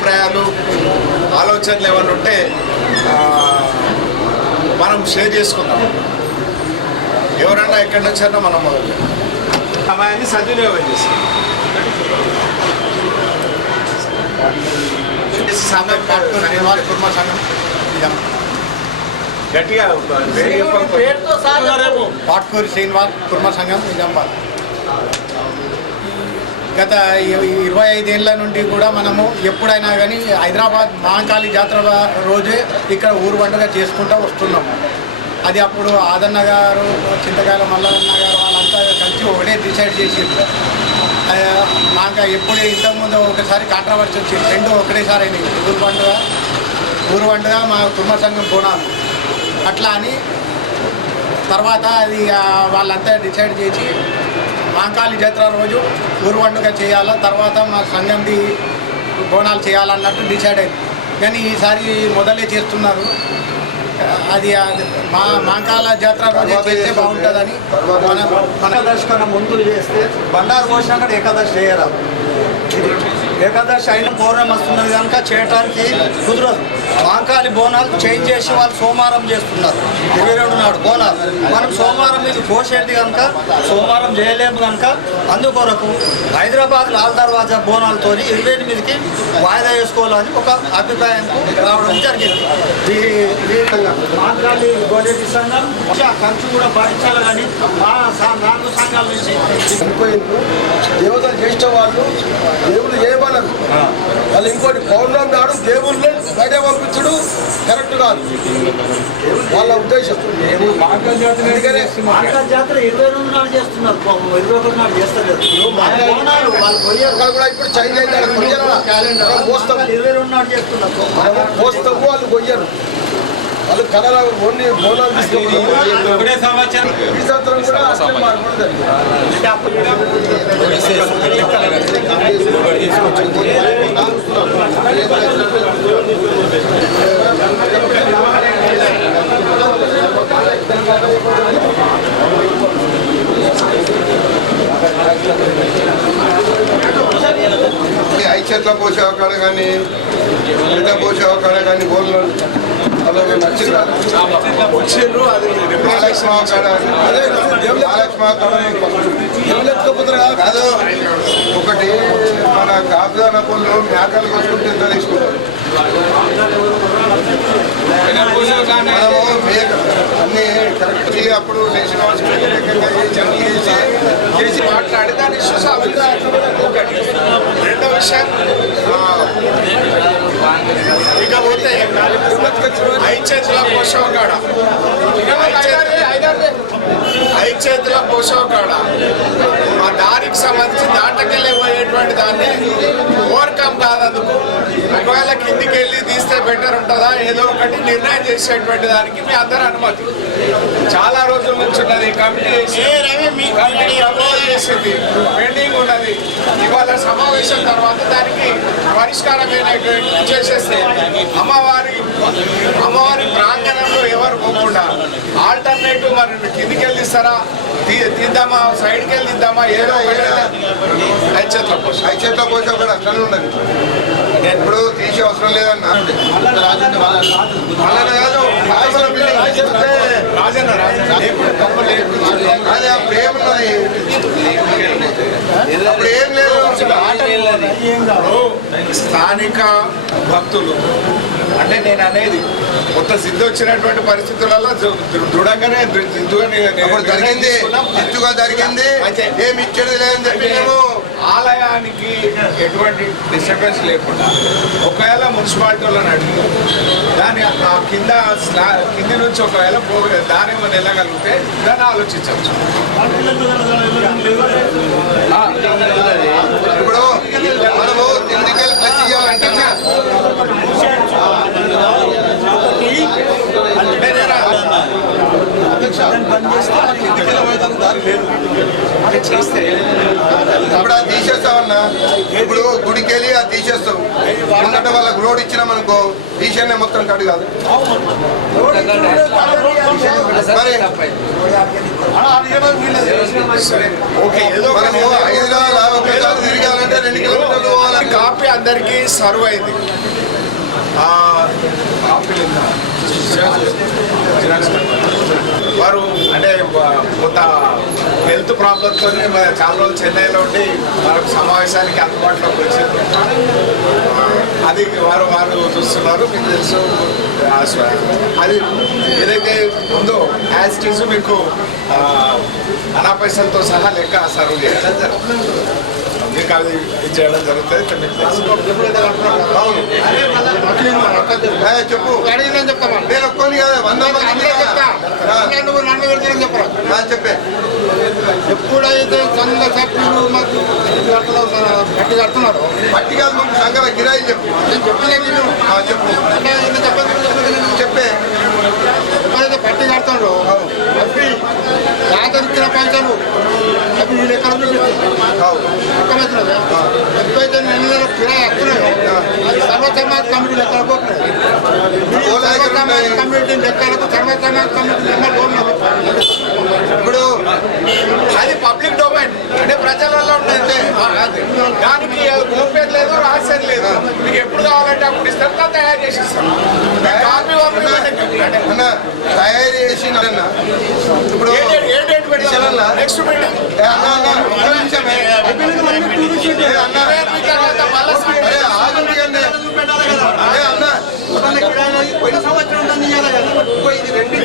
అభిప్రాయాలు ఆలోచనలు ఏమైనా ఉంటే మనం షేర్ చేసుకుందాం. ఎవరైనా ఎక్కడి నుంచి అయినా మనం మొదలు సమయాన్ని సద్వినియోగం చేస్తాం. గట్టిగా పాట్కూరి శ్రీనివాస్ కుర్మ సంఘం నిజామాబాద్. గత 25 ఏళ్ళ నుండి కూడా మనము ఎప్పుడైనా కానీ హైదరాబాద్ మహంకాళి జాతర రోజే ఇక్కడ ఊరు పండుగ చేసుకుంటూ వస్తున్నాము. అది అప్పుడు ఆదన్న గారు, చింతకాయల మల్లన్న గారు వాళ్ళంతా కలిసి ఒకటే డిసైడ్ చేసిండ్రు. మాకు ఎప్పుడు ఇంతకుముందు ఒకసారి కాంట్రవర్సీ వచ్చింది, రెండు ఒకటేసారి అయినాయి. ఊరు పండుగ మా కుర్మ సంఘం బోనాలు అట్లా అని తర్వాత అది వాళ్ళంతా డిసైడ్ చేసి మహంకాళి జాతర రోజు ఊరు పండుగ చేయాలా, తర్వాత మా సంఘంది బోనాలు చేయాలన్నట్టు డిసైడ్ అయింది. కానీ ఈసారి మొదలే చేస్తున్నారు. అది మా మహంకాళ జాతర రోజు చేస్తే బాగుంటుందని ఏకాదశి కన్నా ముందు చేస్తే బండారు పోసినాక ఏకాదశి చేయరాదు. ఏకాదశి అయిన పౌర్ణమి వస్తున్నది కనుక చేయడానికి కుదరదు. మహంకాళి బోనాలు చేంజ్ చేసి వాళ్ళు సోమవారం చేస్తున్నారు. 22 నాడు బోనాలు మనం సోమవారం మీద కోసేది కనుక సోమవారం చేయలేము కనుక అందుకొరకు హైదరాబాద్ లాల్ దర్వాజా బోనాలతో 28కి వాయిదా వేసుకోవాలని ఒక అభిప్రాయంతో రావడం జరిగింది. మహంకాళి గోడేటి సంఘం ఖర్చు కూడా భరించాలి కానీ మా 4 సంఘాల నుంచి దేవతలు చేసిన వాళ్ళు దేవుళ్ళు చేయమన్నారు. వాళ్ళు ఇంకోటి పౌర్ణమి నాడు దేవుళ్ళే బయట పంపించడు కరెక్ట్ కాదు వాళ్ళ ఉద్దేశం. మహంకాళి జాతర 22 నాడు చేస్తున్నారు, 21 నాడు చేస్తారు. ఇప్పుడు చైన్ పోస్తాము 22 నాడు చేస్తున్నారు. పోస్తాము వాళ్ళు కొయ్యరు. వాళ్ళు కలర్ ఓన్లీ బోనాలు తీసుకుంటారు. ఈ సంవత్సరం కూడా అట్లే మార్పు ఐచెట్ల పోసే కాడ కానీ పెద్ద పోసే కాడ కానీ బోర్లు నచ్చిండ్రు. అది మహాలక్ష్మి కాదు. ఒకటి మన కాపుదాన పనులు మేకలు కొట్టుకుంటే ఎంత తీసుకుంటారు. అన్ని కరెక్ట్ అప్పుడు చేసి మాట్లాడి దాని ఇష్యూస్ ఒకటి. రెండో విషయం ఇకపోతే ఐచేతుల పోషవ కాడ ఆ దారికి సంబంధించి దాటకెళ్ళి పోయేటువంటి దాన్ని ఓవర్కమ్ కాదందుకు ఒకవేళ కిందికి వెళ్ళి తీస్తే బెటర్ ఉంటుందా ఏదో ఒకటి నిర్ణయం చేసేటువంటి దానికి మీ అందరూ అనుమతి. చాలా రోజుల నుంచి ఉన్నది కమిటీ చేసింది, పెండింగ్ ఉన్నది. ఇవాళ సమావేశం తర్వాత దానికి పరిష్కారమైనటువంటి చేసేస్తే అమ్మవారి ప్రాంగణంలో ఎవరు పోకుండా ఆల్టర్నేటివ్ మరి కిందికి వెళ్ళి ఇస్తారా, తీద్దామా, సైడ్కి వెళ్ళి ఇద్దామా, ఏదో ఐచేత్లో పోసి ఒకటి అట్లనే ఉన్నది. ఇప్పుడు తీసే అవసరం లేదన్నా. రాజన్న అదే అప్పుడు ఏమున్నది, అప్పుడు ఏం లేదు. స్థానిక భక్తులు అంటే నేను అనేది కొత్త సిద్ధి వచ్చినటువంటి పరిస్థితులలో దృఢంగానే జరిగింది. ఏమి ఇచ్చేది లేదని చెప్పి మేము ఆలయానికి ఎటువంటి డిస్టర్బెన్స్ లేకుండా ఒకవేళ మున్సిపాలిటీ వాళ్ళని అడిగి దాని ఆ కింది నుంచి ఒకవేళ దాని ఏమైనా వెళ్ళగలిగితే దాన్ని ఆలోచించవచ్చు. ఇప్పుడు మనము కిందికెళ్ళి ప్రతి ఇప్పుడు అది తీసేస్తామన్నా. ఇప్పుడు గుడికి వెళ్ళి అది తీసేస్తావు. ఎందుకంటే వాళ్ళకి రోడ్ ఇచ్చినామనుకో తీసేనే మొత్తం కడు కాదు. మరి మనము 5 ఒకసారి తిరగాలంటే 2 కిలోమీటర్లు పోవాలి. కాపీ అందరికీ సర్వ్ అయింది. వారు అంటే కొంత హెల్త్ ప్రాబ్లంతో చాలా రోజులు చెన్నైలో ఉండి మరొక సమావేశానికి అందుబాటులోకి వచ్చారు. అది వారు చూస్తున్నారు. మీకు తెలుసు అది ఏదైతే ఉందో యాజ్ ఇట్ ఈజ్ మీకు అనా పైసలతో సహా లెక్క సర్వ్ చేయడం జరుగుతుంది. మీకు అది చేయడం జరుగుతుంది. మీకు తెలుసు. అవును చెప్పు నేను ఒక్కొని కదా 100 మంది చెప్పే ఎప్పుడైతే సంఘ సభ్యులు మాకు పట్టి కడుతున్నారు పట్టి కాదు మాకు సంఘ గిరాయి చెప్పు నేను చెప్పలేదు చెప్పు చెప్పే ఎప్పుడైతే పట్టి కడుతుండ్రో అవి రాజరిచ్చిన పైసలు అవి వీళ్ళు ఎక్కడ చూపిస్తున్నారు. ఎప్పుడైతే నెల కిరాయి వస్తున్నాయో అది సర్వసమాజ్ కమిటీ లెక్కలు పోతున్నాయి. సర్వసమాజ్ కమిటీ లెక్కలకు సర్వసమాజ్ కమిటీ ఇప్పుడు అది పబ్లిక్ డొమైన్ అంటే ప్రజలలో ఉంటుంది. దానికి గోప్యత లేదు, రహస్యం లేదు. మీకు ఎప్పుడు కావాలంటే అప్పుడు ఇస్తారు, తయారు చేసి ఇస్తారు. కాపీ అన్న తయారు చేసి ఇప్పుడు నెక్స్ట్ మీటింగ్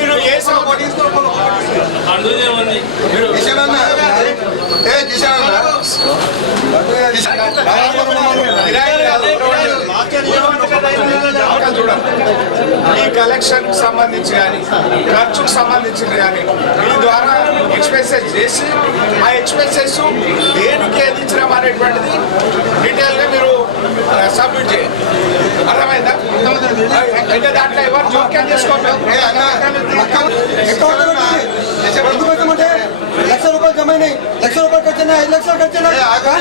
మీరు ఏ ఈ కలెక్షన్ సంబంధించి కానీ ఖర్చుకు సంబంధించి కానీ మీ ద్వారా ఎక్స్పెన్సెస్ చేసి ఆ ఎక్స్పెన్సెస్ దేనికి అందించడం అనేటువంటిది డీటెయిల్గా మీరు సబ్మిట్ చేయండి. అర్థమైందా? అయితే దాంట్లో ఎవరు జోక్యం చేసుకోవాలి. లక్ష రూపాయలు జమైనాయి, లక్ష రూపాయలు ఖర్చున్నాయి, 5 లక్షలు ఖర్చున్నాయి. ఒకసారి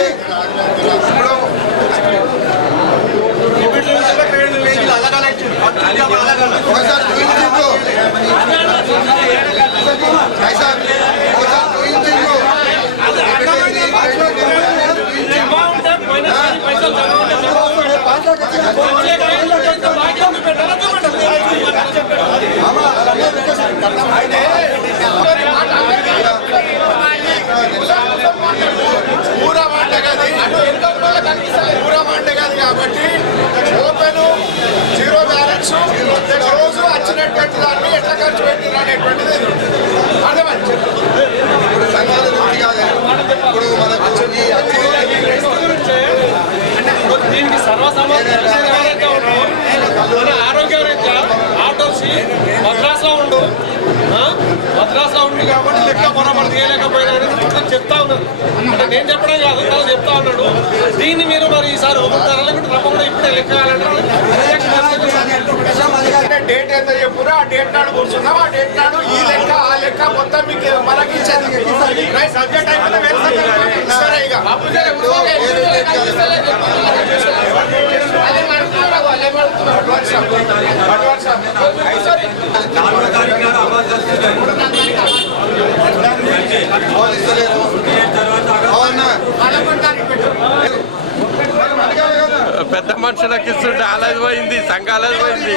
చూపించు కాబట్టి ఓపెన్ జీరో బ్యాలెన్స్ రోజు వచ్చినటువంటి దాన్ని ఎట్లా ఖర్చు పెట్టిన అనేటువంటిది అర్థమైంది. ఇప్పుడు సంఘాల నుంచి కాదు, ఇప్పుడు మనకు దీనికి మన ఆరోగ్య రీత్యా ఆటోసి మద్రాసులో ఉండు కాబట్టి లెక్క మనం తీయలేకపోయినా చెప్తా ఉన్నారు. అంటే నేను చెప్పడం కాదు, తను చెప్తా ఉన్నాడు. దీన్ని మీరు మరి ఈసారి ఒప్పుతారా లేకుంటే తప్పకుండా ఇప్పుడే లెక్క డేట్ ఎంత చెప్పురా ఆ డేట్ నాడు కూర్చున్నాం. ఆ డేట్ నాడు ఈ లెక్క ఆ లెక్క మొత్తం మీకు మనకి ఇచ్చేది సబ్జెక్ట్ పెద్ద మనుషులకు ఇస్తుంటే అలాది పోయింది, సంఘాలది పోయింది.